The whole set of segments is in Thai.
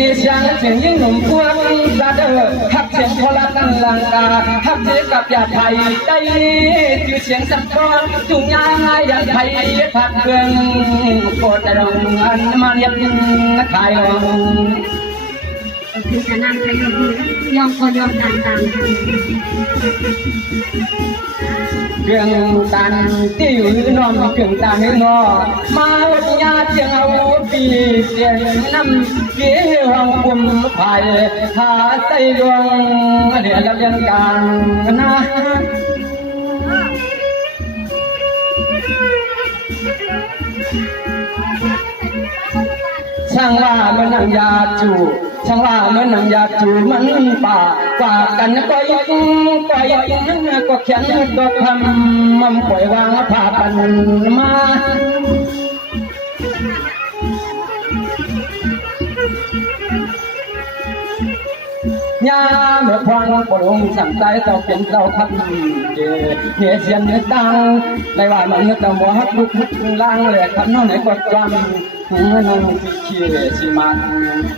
นี่เสียงเสียงยิ่งหนุ่มพวกกระเดอทับเสียงโคราชกันลังกาทับเสียงกับยาไทยได้ชื่อเสียงสัมพรจุงยางยาไทยผัดเครื่องโคตรดงอันมาเรียบขายลงคือจะนั่งไปยองคนยองต่างๆเครื่องตันที่อยู่นอนเครื่องตันให้นอมาญาเจียงเอาปีเจียงน้ำเกี่ยวห้องปุ่มไผ่หาใส่ดวงเดี๋ยวเรายังกันนะช่างว่ามันนังยาจูช่างว่ามันนังยาจูมันป่ากว่ากันก็ยังก็เขียนก็ทำมันปล่อยวางผ่าปันมายาเมื่อพรปลงสั่งใจเราเป็นเราทำเกเหี้ยเสียนเนื้อตังในว่ามันเนื้อตะวัดลุกล่างเลยขันน้องไหนก็จำหัวน้องที่เชี่ยสิมัน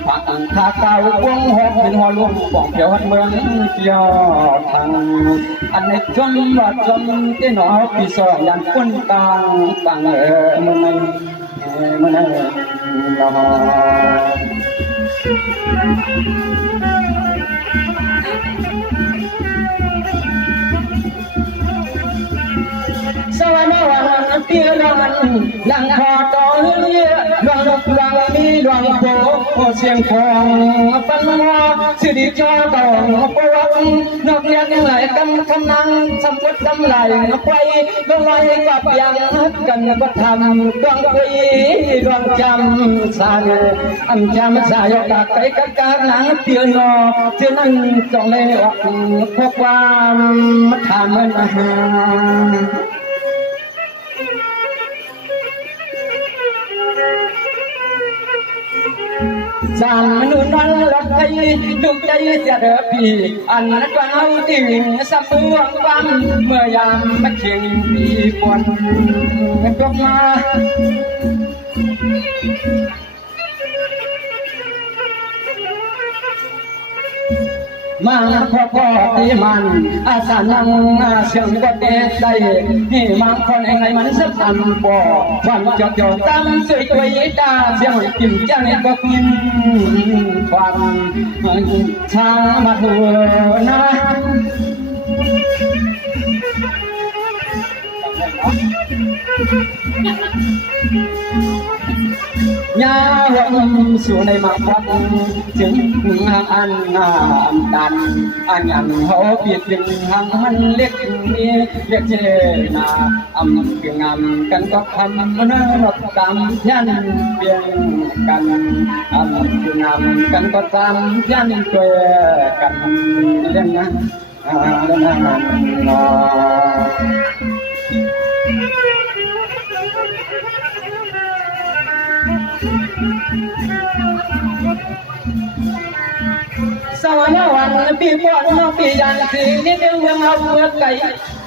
ผักขาเก่าวงหอกเป็นหัวลุงบ่องเขียวหัดเมืองเกี่ยวทางอันในจนว่าจนที่หนอปีศาจยันคนต่างมันไม่หนอสวรรค์วันที่รันหลังพอต่อเรือดวงดวงมีดวงโพเสียงของปันหัวสิริจอตองปวักนกเรียนไหลกันคำนังสมพุทธดำไหลนกไว้ดวงไหลกับยังกันก็ทำดวงคุยดวงจำสานอันจำสายกากไปกักการหนังเตียนอเตียนั่งจองเลยออกพบความมาถามมันอาหารสามมนุษย์นั้นรักใครดุใจเสียเด้อพี่อันนั้นก็เอาติ่งสับวงความเมื่อยามมาเคียงปีปวดตกมามาพ่อที่มันอาสานังเสียงก็เตะได้นี่มันคนไงมันสักอันบ่ความจดจ่อตั้งสวยตัวยิ่งตาเสียงกินจ้าเนี่ยก็กินความช่างมาหัวนะยาหงสู่ในมาพัดถึงอันงามดันอันยังเขาเปียกดึงหางมันเล็กนี้เรียกเจนาเพียงงามกันก็ทำมันนกตามยันเพียงกันเพียงงามกันก็ตามยันเกยกันเรื่องนั้นเรื่องนั้นสวรรค์วันปีปอนน้องปียันสีนี่เมืองเอาเมืองไก่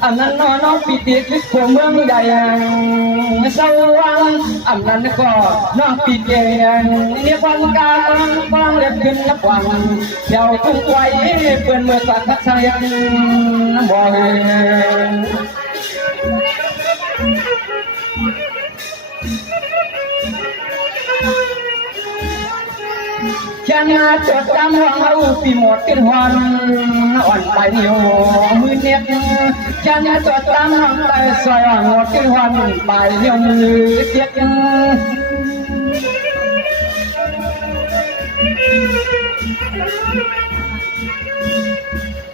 อันนั้นน้องปีติดหัวเมืองใหญ่สวรรค์อันนั้นก็น้องปีเกียงนี่วันกาฟังเรียบขึ้นนับวันเดี๋ยวทุ่งไว้เปิดเมื่อสัตว์ทักษะยังบ่อยฉันจดจำว่าเอาปีหมดเป็นวันอ่อนไปเหนียวมือเน็บฉันจดจำว่าแต่สอยหมดเป็นวันไปเหนียวมือเจ็บ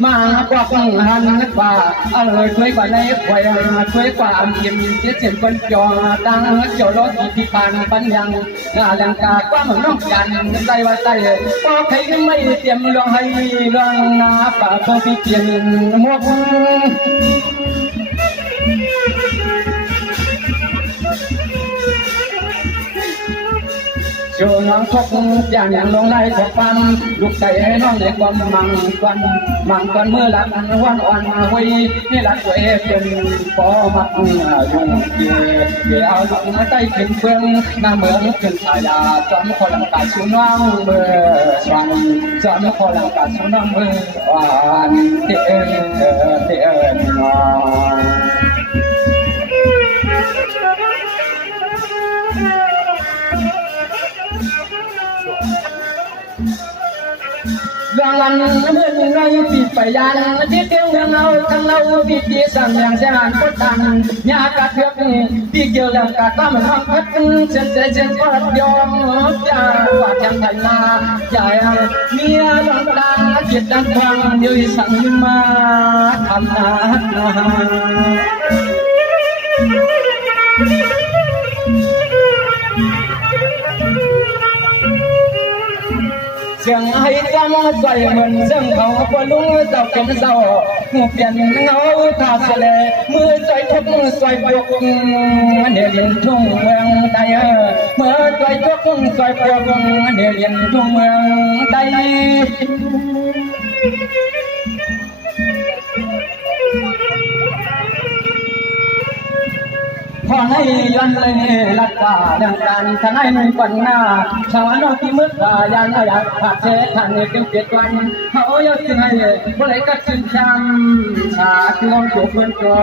มากว่าฟังหันนักว่าช่วยกว่าในควายช่วยกว่าเยี่ยมเสียเสียงคนจอตั้งเจ้ารถที่ผ่านปัญญังแรงกากว่าเหมือนน้องจันใจว่าใจก็ใครไม่เตรียมลองให้ลองนาป่าต้องพิเศษมวกส ช่วงน้องทกอย่างลงไล่ทกฟันลูกใจให้น้องในความมังกวนเมื่อหลับวันอ่อนไว้นี่หลับตัวเองเป็นปอมักยุ่งเกี่ยวหลังใต้ขึ้นเฟืองหน้าเมืองขึ้นชายาจอมคนลังกาชูน้องเมื่อสวรรค์จอมคนลังกาชูน้องเมื่อวานเตือนรางวัลเมื่อในปีไปยันที่เตียงทั้งเราปีที่สั่งอย่างเสียหายกดดันยากระเทือกที่เกี่ยวแล้วกะตั้มทำพัดเส้นเส้นพอดยอมอย่าฝากยังไทยนาอย่าเมียหลังดังเกียรติดังฟังเดี๋ยวสั่งมาทำนาเสียงให้ความใส่เหมือนเสียงเขาปลุงเจ้าเป็นเจ้าหูเปลี่ยนเงาตาเสลมือใจทุกมือใส่ปลุกเดียนทุ่งเมืองใดเมื่อใจทุกใส่ปลุกเดียนทุ่งเมืองใดพอในยันเลยลัดตาเรื่องการทนายนุ่งปัญหาชาวโนที่มึกยันอยากผัดเชทันเก็บเก็บวันเขาอยากจะให้บริการชื่นชมชาติลมตัวเพื่อนก็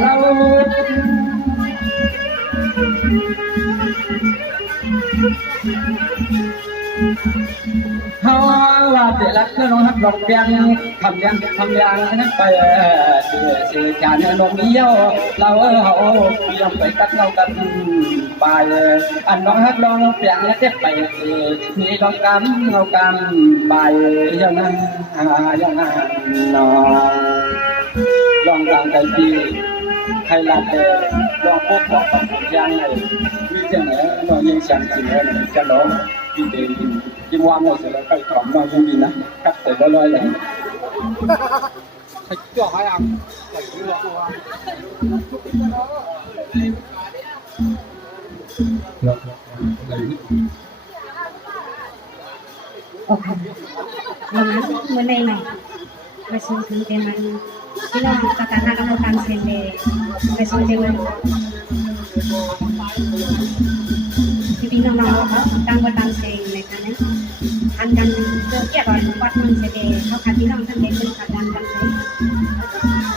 เราเขาว่าเดี๋ยวรักเพื่อนน้องฮักดอกเบี้ยทำยังนั้นไปสื่อการลมเยี่ยวเราเขาเยี่ยมไปกัดเรากันไปอันน้องฮักลองเปลี่ยนแล้วเจ็บไปนี่ลองกำเงากำไปอย่างนั้นน้องลองกลางใจดีให้ลัดลองพบกับยังไงวิจารณ์น้องยังสั่งสิ่งนั้นจะน้องที่เดินที่ว่าหมดแล้วไปถอนน้องยังดีนะกัดแต่ละร้อยเลยใครจ่อใครอ่ะใส่ตัวโอเควันนั้นเมื่อในไหนมาส่งถึงเต็มมันที่เราkata nak kalau kan sende besok jangan jadi nama tang batang sende mereka ni andan kerja kalau buat man sende kau kati nam sende pun kadang kan sende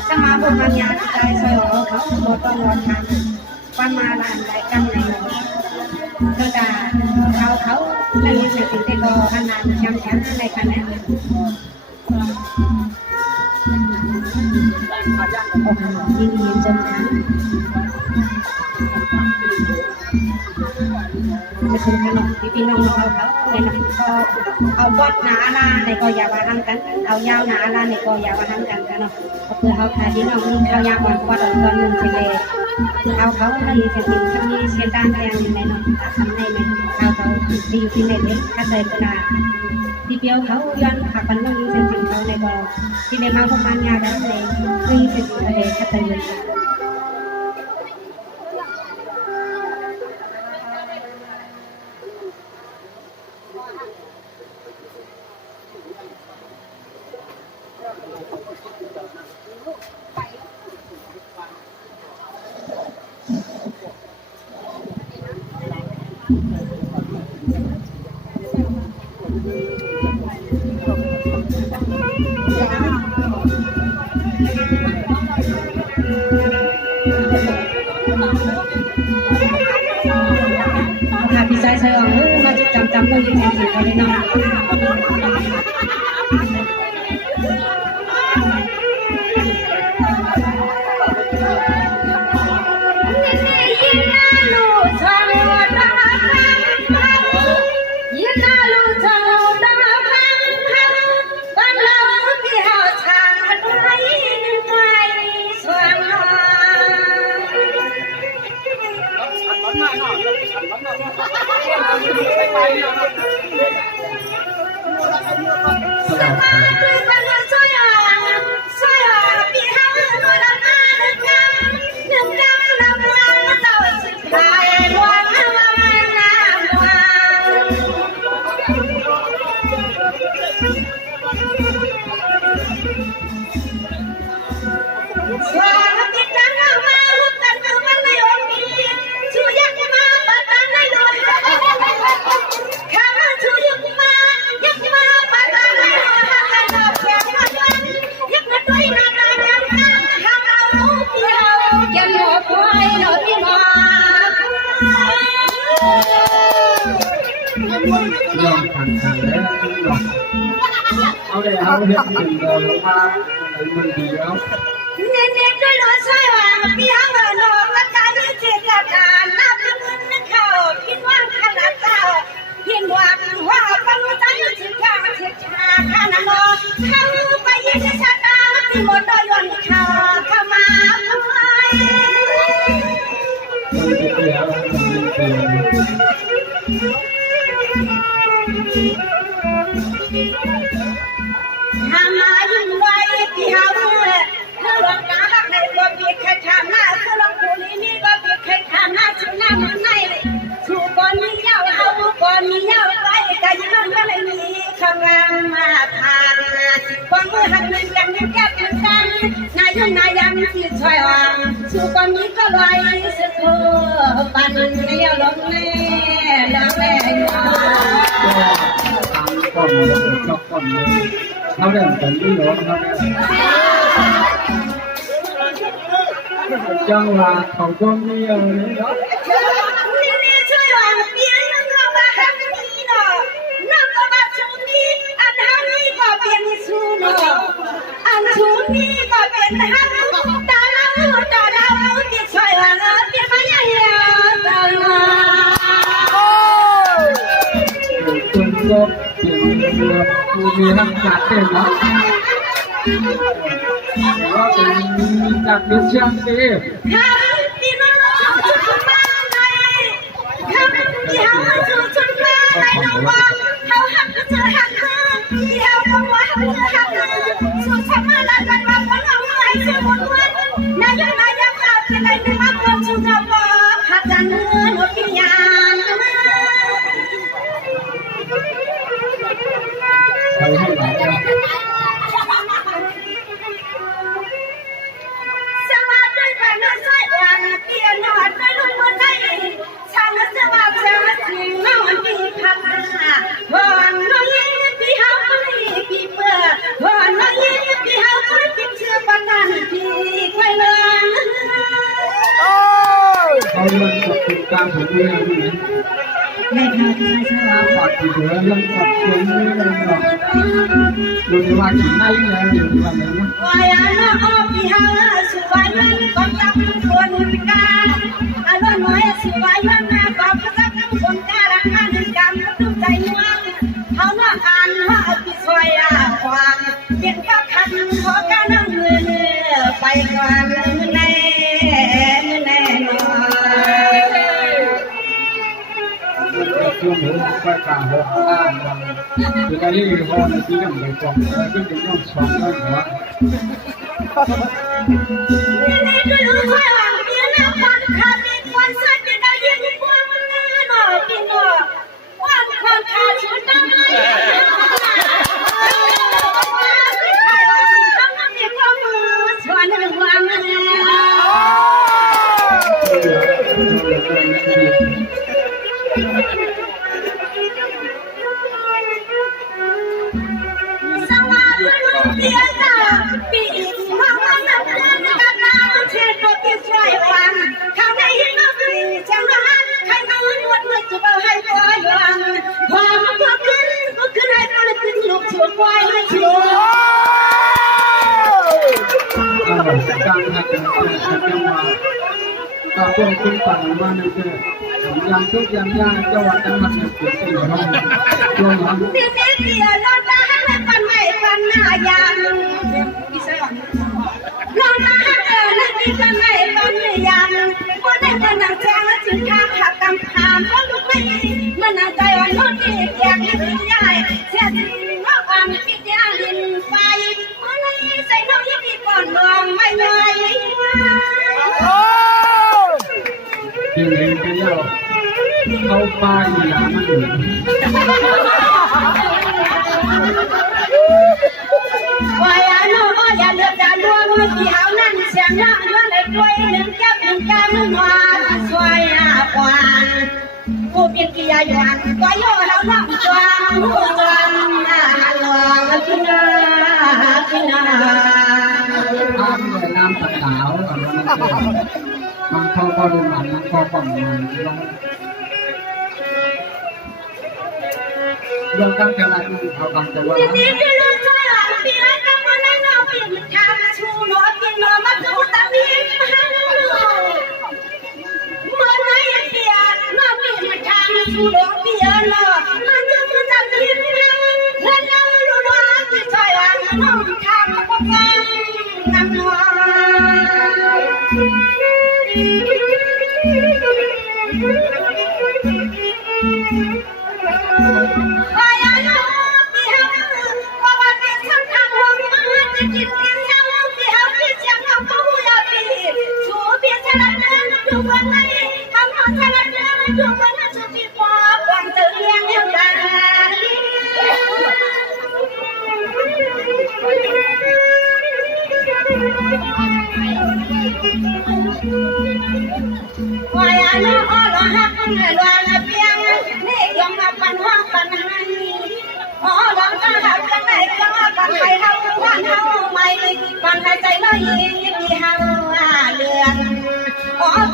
sama bukannya kita saya kau potong potong pamalan lại cam này rồi là kau lagi sedikit teko anak jam này kan yaยิ่งเย็นจนนะไปถึงขนมที่พี่น้องเขาในหนังก็เอาบดหนาลาในก็อย่ามาทำกันเอายาวหนาลาในก็อย่ามาทำกันกันเนาะเพื่อเอาทายพี่น้องเอายาวก่อนว่าตอนนึงเฉลยเอาเขาให้เสียงที่เสียงดังแรงในเนาะทำให้ในเขาที่อยู่ที่ไหนเนี่ยถ้าเจอขนาดที่เดียวเขาย้อนขับกันต้องยิงเส้นถึงเขาในบ่อที่ในมาประมาณยาดันเลยคือยิงเส้นถึงอะไรถ้าเจอเลยพี่ชายเชิงมาจำเลยจริงๆเขาเลยเนาะ ผ่านทางแล้วหรอกเอาเลยเอาเรื่องหนึ่งเราลงมามันดีแล้ว เน้นๆด้วยรถช่วยว่าพี่ฮังโนรักการที่เจตนานับเงินนักเขาคิดว่าขนาดเจ้าเพียงว่าปังใจสิข้าเสียชาข้านาโนเขาไปยิงชะตาที่หมดโดยยนเขาเข้ามาไว้ ทำมายิ่งไว้ที่เฮาคือลองกาหักในบ่เบียดใครทำหน้าคือลองผู้นี้นี่บ่เบียดใครทำหน้าชื่อหน้ามันในสู่ก่อนมีเย้าเฮาก่อนมีเย้าไว้ก็ยังมันก็เลยมีข้างล่างมาทางความมือหักหนึ่งกันหนึ่งแก้มหนึ่งกันนายนายยังที่ช่วยวางสู่ก่อนนี้ก็ลอยสุดโทปันเลี้ยวลงแน่ลงแน่ก่อนเลยชอบก่อนเลยเขาเรื่องกันนี่หรอเขาจังหวะเขาก็มีอะไรเนาะนี่ช่วยวางเพียงนึงเราบ้านนี้เนาะน้ำก็บ้านชูนี้อันฮันนี่ก็เป็นชูเนาะอันชูนี้ก็เป็นฮันตาเราที่ช่วยวางเพียงไม่ยังตาเราจนจบกูมีทั้งขาดเต็มเนาะก็เป็นจากเชียงดีที่น้องชุดมาในคำที่เขาชุดมาในน้องว่าเขาหักก็เจอหักที่เขาบอกว่าเขาเจอหักสุดท้ายมาแล้วกันว่าคนเราไม่เชื่อคนวันนายนายยังอาจจะได้ไม่มาคนชุดจะบอกหักจันเงินหัวพิญญาไปให้หลายนะสมาธิไปนั่งใส่วางเตียนนอนไปลุกบนได้ช่างสมาธิสิ่งน้องดีพักวันน้องยิ้มพี่เขาไม่พี่เปิดวันน้องยิ้มพี่เขาไม่พี่เชื่อปัญหาพี่ไว้เลยเขาเรื่องกับติดตามผมเรื่องนี้ไม่ทำไม่ใช่ว่าปอดที่เหลือเรื่องกับคนไม่ได้หรอกดูว่าที่ไหนแล้วอยู่วันนี้ว่าอย่างน้องพี่เขาสวยมันก็จับคนกาอารมณ์น้อยสวยมันก็จับคนกาลังงานกรรมตุ้มใจมั่งเขาหน้าอ่านว่าพี่สวยความเย็นก็คันขอการนั่งมือไปก่อนมือแน่นอนช่วงนี้ไปกลางหัวล่างคือการที่พอในที่นั่งไปจองแล้วก็จะต้องสองแล้วหัวนี่คือรู้ว่าเมียน้ำพันขาดวันสัตว์จะได้ยินพวกมันหน่อพี่หน่อวันคนขาดชุดได้ต้องมีความมือชวนหนึ่งวันสวัสดีค่ะปีมาวันนั้นกันนะเชื่อตัวที่ช่วยฟังข้างในน้ำสีจังหวะใครมาลุ้นวันเมื่อจะเอาให้ตัวยังพอมันก็ขึ้นให้ตัวขึ้นลูกชั่วควายให้ชั่วการหักจังหวะก็พวกคุณฝั่งมาในเจ้อย่างทุกอย่างยากจังหวะจังหวะเนี่ยเกิดขึ้นแล้วช่วงนั้นที่เดียวเราจะให้ปันไม่ปันหน้ายางเราจะให้เดินที่ปันไม่ปันยางคนได้จะนั่งแจ้งถึงข้าขับกำขามเพราะลูกไม่มันน่าใจอ่อนนุ่นที่อยากให้คุณยายเสียสิ่งว่าความคิดยาดินไปคนไหนใส่น้องยิ่งดีก่อนลองไม่ไหวที่เห็นกันแล้วเข้าป่าอยู่อย่างนั้นว่าอย่าโน้อย่าเลือกอย่าล้วงเมื่อกี้เอานั่นเสียงนั่งเลื่อนเลยด้วยหนึ่งแก้วหนึ่งการนุ่งวานสวยกวานกูเป็นกี่ยาหยวนก็ย่อเราน้ำจวนผู้จวนหลวงกินนาทำในน้ำตะขาวมันเข้าก็ดูมันเข้าก็มันลง รวมกันกันเอาบางจังหวะ Ini dulu saya biar kamu nengok kamu suruh kena matu tapi mana dia nabi kamu suruh dia macam tapi mana lalu lagi saya nak kamu bukan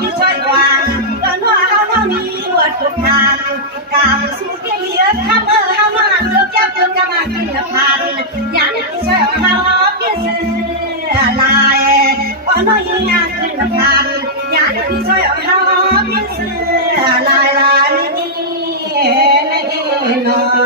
พี่ช่วยกวางตอนว่าเขามีหนวดทุกทางกาวสู้เกียร์ข้ามเขามาเลือกยับเลือกกำมาขึ้นพันยันพี่ช่วยเขาพี่เสือลายพอน้อยงานขึ้นพันยันพี่ช่วยเขาพี่เสือลายลายนี่นอ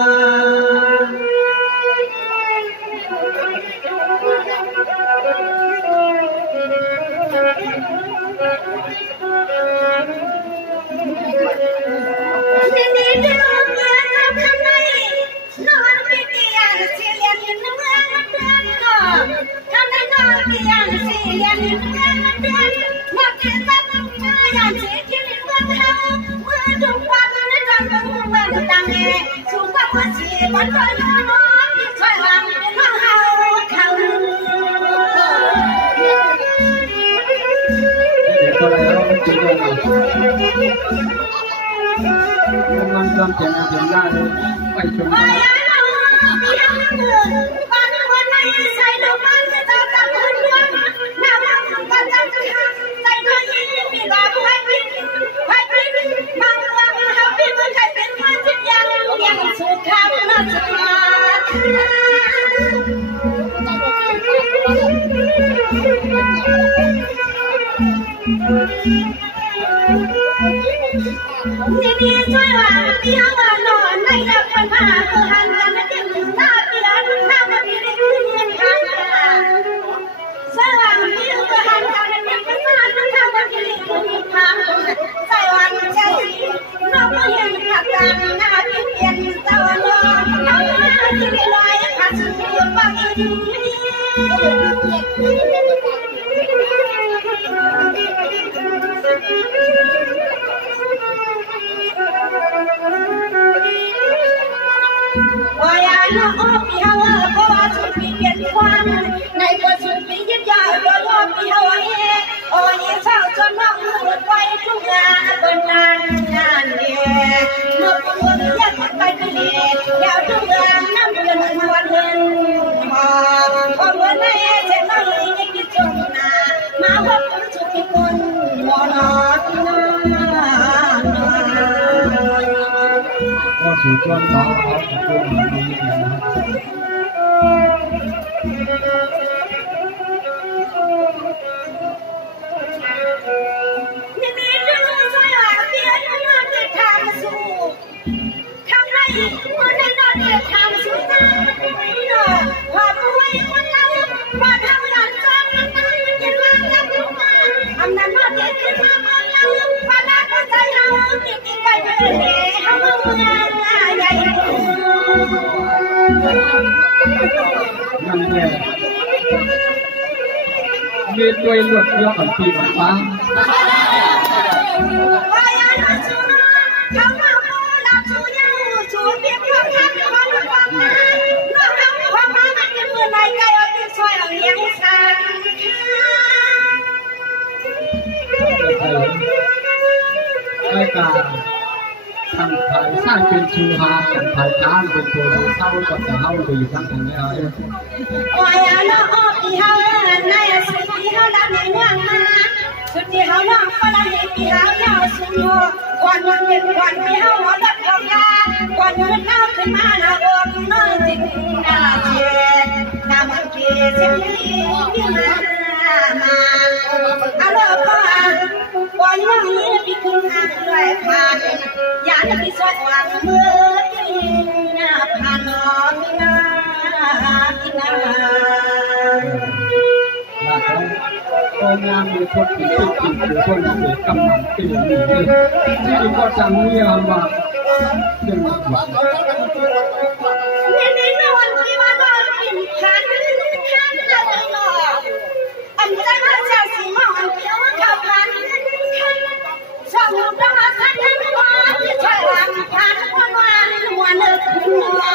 มันจำเสียงได้ไปชมนี่ช่วยว่าพี่เอามานอนในยักษ์ปัญหาคือหันกันไม่ถึงหน้าเปลี่ยนหน้ามันมีได้ขึ้นเงินทางสว่างพี่เอาหันกันไม่ถึงหน้ามันทำมันมีได้ขึ้นเงินทางใส่วันใจนอกไม่เห็นขัดกันหน้าที่เปลี่ยนเจ้าล้อเอาหน้าที่ไม่ลอยขาดสุดบางทีว่าอย่างน้องพี่เอาเพราะว่าสุดพี่เปลี่ยนความในก็สุดพี่ยึดยาวโดยว่าพี่เอาโอ้ยเศร้าจนน้องหมดไปทุกงานบนงานเนี่ยเมื่อปวดยัดไปทะเลยาวทุกงานน้ำเงินวันเงินพอเมื่อไหร่เจ้าน้องยังคิดจมนามาวัดสุดที่คนมอนก็สู่จนน้องเขาตัวนี้นี่เรื่องสวยหวานเพียรนอนเดินทางสู่ทำไรเมื่อได้นอนเดินทางสู่ทางนอนความรวยคนเราว่าทำงานจ้างกันนั่งยันล่างกันทุกวันอำนาจนอนเดินขึ้นมาเมื่อเราพาราเข้าใจเราติดใจเพื่อนเองเขาเมืองใหญ่นั่นแหละมีตัวหลุดเยอะกว่าปีกว่ารายการทางไทยสร้างเป็นชูฮาของไทยท้าเป็นตัวเศร้ากับแต่เฮาไปอยู่ทั้งทางนี้เอาว่าอย่างน้องพี่เฮาในสุดที่เฮาดันในเมืองมาสุดที่เฮาน้องก็ดันในพี่เฮาเฮาสุดวันวันเป็นวันพี่เฮาหัวตัดทองยาวันวันเฮาขึ้น มาหน้าองค์น้อยจริงน่าเชื่อน้ำมันเกี่ยวเสียงที่มาอารมณ์ก่อนยังมีปีคืนอ่านด้วยผ่านอยากจะไปสวดวางเมื่อที่น่าผ่านนอนที่น่าที่น่าองค์นางมีคนติดติดคนเด็กกำลังตื่นที่ก็จำเรียกว่าเป็นหวังเนี่ยในวันที่ว่านอนกินขันขันอะไรหนออันใจมาจากสีมองเที่ยวขับขันขันสองดาวขันขันว่าที่ช่วยวันขันวันวันนึกว่า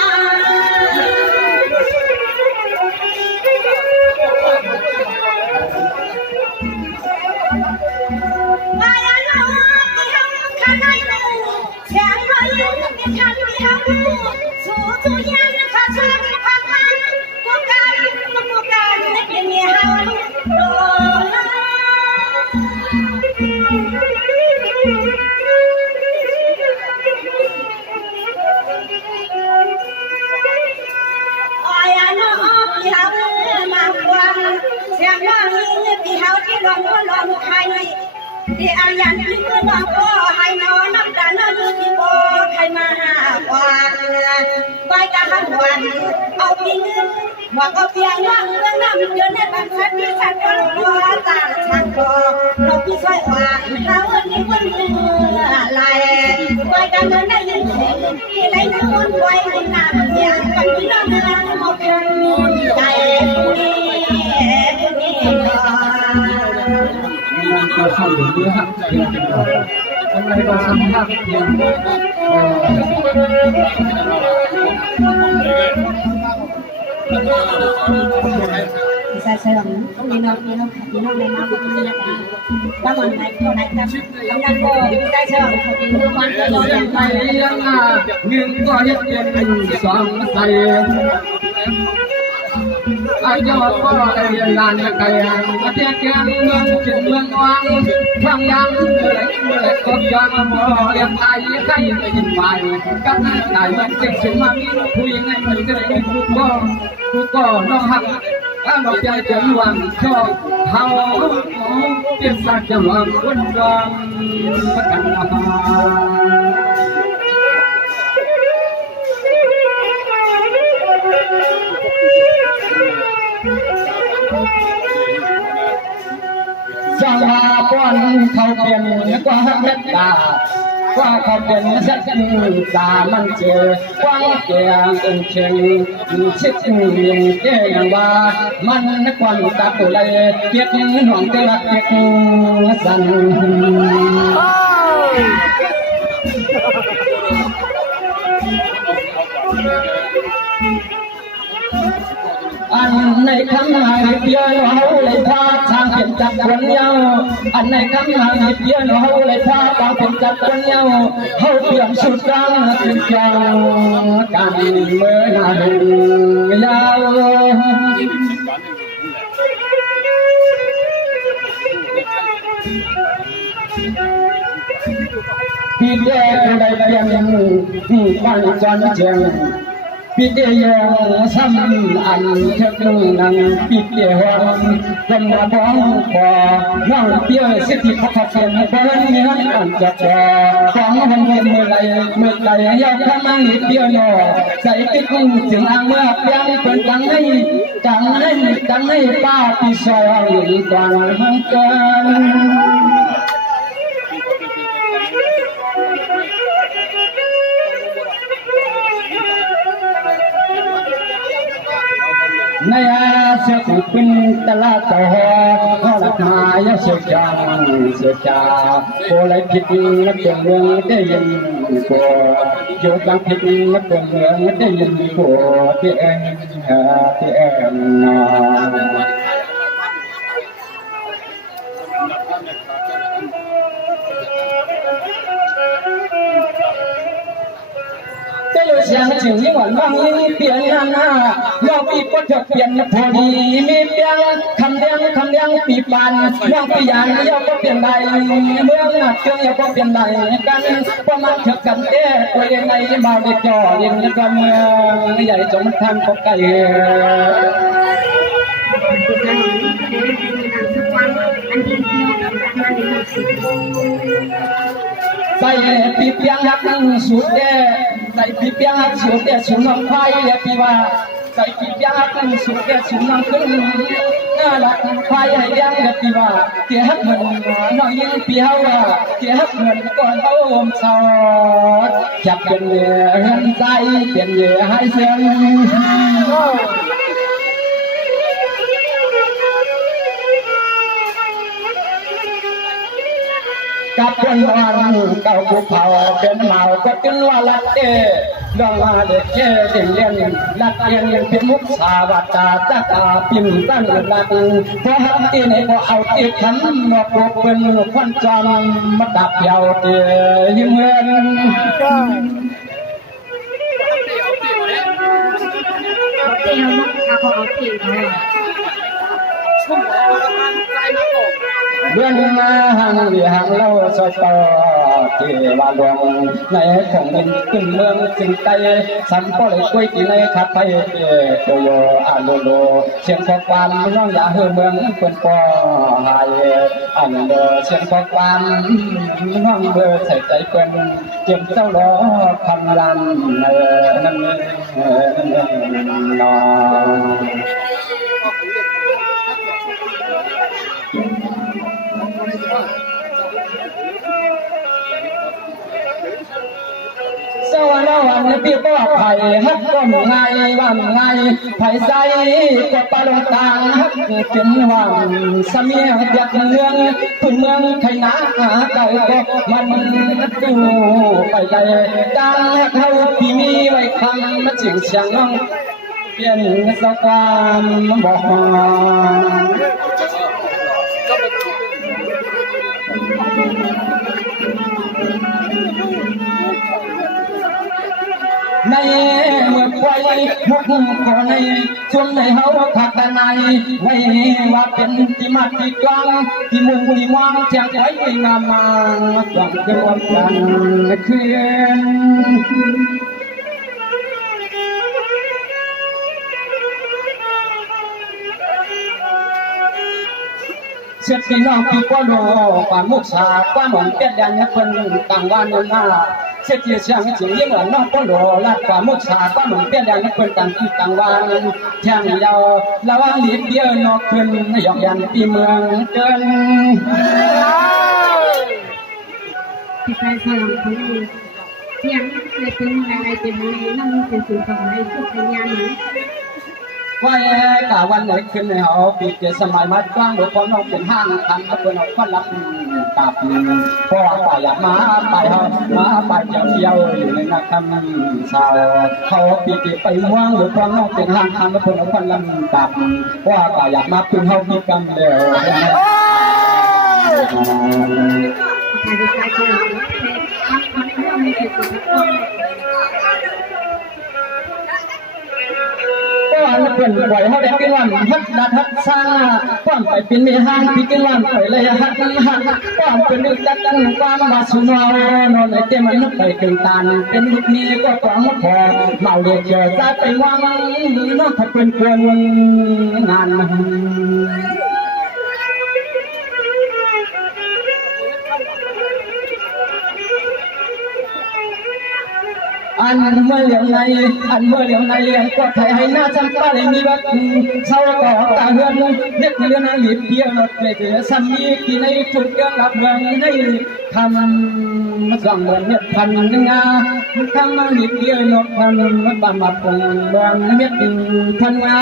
ที่อายันที่คือน้องพ่อให้น้องน้ำตาน้องอยู่ที่พ่อให้มาหาวันไว้ตาหันวันเอาพิงบอกเอาเพียงว่าเรื่องน้ำเดือนในบ้านฉันที่ฉันก็รอตาฉันก็เราพี่ช่วยวันเขาที่คนเมื่อไรไว้ตาเงินได้ยินเสียงที่ไรน้ำมันไว้ในน้ำอย่างกันที่น้องน้ำเอาเพียงใจก็เข้าถึงเนื้อหักใจอะไรก็สัมผัสเพียงsaya serang minum dari nama mana kan taman naik kan kemudian ko kita serang minuman ko yang nhưng có nhất kiện song tay ai cho có đây là cái cái chuyện lương oan phong yang lấy có cho nó em ai cái nhìn bài các đại mình chuyện mà đi thui ngay mình cái có nó hăng nó chơi chuẩn hoàng cho hao tiền sạc cho hoàng quân đoàn tất cả sang hoa quan thâu tiền qua hết cả qua thâu tiền rất cả man chè qua kẻ chuyện chết miền kẻ ba man quan ta tụ lại tiếc hoàng tê là tiếc dần anh này khăm hai bia nó hậu lại pha sang kiểm chặt quấn nhau anh này khăm hai bia nó hậu lại pha sang kiểm chặt quấn nhau hậu kiểm sụt sang kiểm tròn càng mới là hình nhau khi đêm đây tiền quan tròn trườngปีเดียวซ้ำอันเท่านั้นปีเดียวคนมาบ้องบ่น้องเดียวสิทธิพัฒน์เป็นเบิ้ลเนื้ออันจะจอของมันเป็นเมื่อไรอยากทำมันเดียวหนอใส่ติ๊กถึงอ่างเมื่อยังเป็นจังให้ป้าปีซอยก่อนเกินในอาเสกุปินตลาดต่อขลักมายเสียจางเสียจาโคเลยผิดนับเป็นเมืองได้ยินโคอยู่กลางผิดนับเป็นเมืองได้ยินโคที่เอ็นนอเตล เสียงจึงยิ่งหวานบางยิ่งเปลี่ยนหน้าเราปีก็จะเปลี่ยนพอดีมีเพียงคำเดียงปีปานน้องปีอย่างเดียวก็เปลี่ยนใดเมืองหนักเชื่อก็เปลี่ยนใดกันเพราะมันเถอะกันเต้ตัวยังไงมาเด็กจ่อเย็นกันเมืองใหญ่จงทำก็ไกลใส่ปีเปียงหักนั่งสุดเด้ใส่ปีเปียงหักสุดเด้สุนน้องไฟเด้ปีว่าใส่ปีเปียงหักนั่งสุดเด้สุนน้องขึ้นน่ารักไฟให้ยังเด้ปีว่าเจ้าหักเหมือนน้อยยิ่งปีเฮาเจ้าหักเหมือนก่อนเฮาอมสอดจับเป็นเยื่อเห็นใจเป็นเยื่อให้เสียงกับคนวันเก่าภูเขาเป็นเมาก็จึงว่าลัดเดดองมาเด็กเย่เด่นเลี้ยงลัดเลี้ยงเป็นมุกสาวัตตาตาปิ่มตั้งลัดพอหักตีในพอเอาตีขันนกเป็นควันจอมมาดับเยาวเตียยิ้มเงินเตียวมักเขาเอาเตียวเบื้องมาหังวิหังเล่าสตอที่ว่าดวงในของดินขึ้นเมืองสิงไตสัมปอเลยกล้วยกี่ในขับไปโตโยอาโลโลเชียงขอความน้องอย่าเฮือเมืองเปิ้นปอหายอันเดเชียงขอความน้องเบอใส่ใจเปิ้นเจ็บเจ้าล้อพันลันนั่นนอสวรรค์วันปีก็ไผ่ฮักก้มไงว่ำไงไผ่ใสก็ปลงตางฮักเป็นว่ำสมียเดียกเมืองพื้นเมืองไทยนาไก่ก็มันดูไปใจดังฮักเฮาที่มีไว้คำมาจิงเสียงน้องเปลี่ยนสักความบอกในเมื่อควายมุกขอในช่วงในเฮาผักด้านในไว้ว่าเป็นที่มัดที่กลางที่มุ่งที่วางเชียงไว้งามมาหวังจะรวมกันคืนเสียพี่น้องพี่ก็โลป่ามุกชาป้าหมอนเปียดยันเพิ่นต่างวันนนาเสียที่เสียงจริงยิ่งว่าน้องก็โลลาดป่ามุกชาป้าหมอนเปียดยันเพิ่นต่างที่ต่างวันแทงยาวระวังหลีกเดียวนอกขึ้นยอกยันปีเมืองเกินที่ใครสลับคนนี้เสียงในเป็นอะไรเป็นอะไรนั่งเป็นสื่อของในทุกพยานว่ากะวันไหนขึ้นในหอปีเกสมัยมัดกว้างหลวงพ่อน้องเป็นห้างทำกับเพื่อนเอาควันรับตับพ่อป่าอยากมาไปเฮามาไปเที่ยวอยู่ในนักทำชาวเขาปีเกไปว่างหลวงพ่อน้องเป็นห้างทำกับเพื่อนเอาควันรับตับพ่อป่าอยากมาเป็นเฮามีกรรมเดียวก็เพื่อนปล่อยเขาได้กินวันฮักดัดฮักสร้างความไปเป็นมีห้างพี่กินวันไปเลยฮักความเป็นลึกดัดกันความมาสุนทรนอนในเต็มมันไปถึงตานเป็นลูกนี้ก็กวางพอเมาเรียกเจอใจไปวังน้องถ้าเป็นเพื่อนงานอันเมื่อเลี้ยงในอันเมื่อเลี้ยงในเลี้ยงก็ไทยให้หน้าจำปาเลยมีวัดเศร้าก่อตาเฮือนเด็กเลี้ยงในหลีบเบี้ยรถเลยสามีที่ในทุกอย่างรับเมืองในทำสั่งเงินเนี่ยพันงาทำหลีบเบี้ยรถพันบำบัดปงเมืองเม็ดพันงา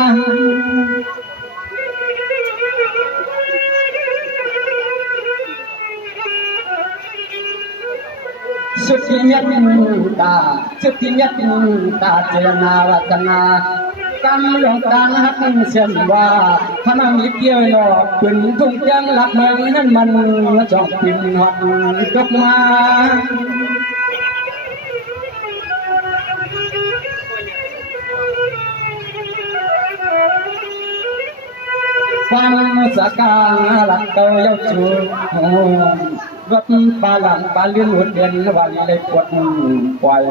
สุดที่เมียตาสุดที่เมียตาเจนาวัฒนากำหลงตาหักเสียนว่าถ้ามันมีเกี่ยวหลอกขึ้นทุ่งยังหลักเมืองนั้นมันจอกปิ่นหอดยกมา ฟังสกาหลักเกาเย้าชูวัดปาหลังปาเลื่อนหวนเดือนวันเลยปวดปล่อย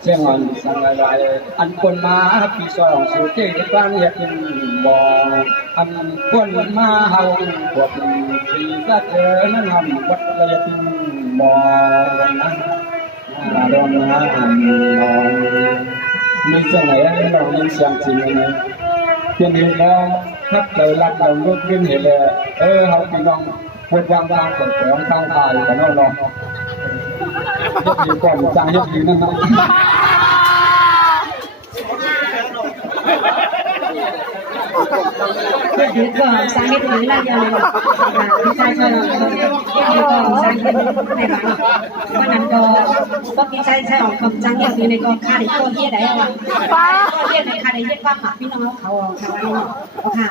เชียงอันสังอะไรอันคนมาปีสองสุดที่กลางอยากกินบ่อันคนมาเฮาปวดปีก็เจอนั่นทำวัดเลยกินบ่นะร้องนะมีเสียงไหนเรายินเสียงจริงไหมเพียงเห็นแล้วทักเราลักเราลุกขึ้นเห็นเลยเขาพี่น้องปวดวางทางของของทางตายกันเนาะเฮ็ดดีก่อนจังเฮ็ดดีนั่นเนาะถือก่อนสร้างให้ถือแล้วยังเลยไม่ใช่ใช่เราถือก่อนสร้างให้ถือในบ้านวันนั้นก็พี่ใช่ใช่ของคำจังอย่างนี้ในก็ค่าได้ตัวเฮียได้เอาวะก็เฮียในค่าได้เฮียป้าหมาพี่น้องเขาค่ะ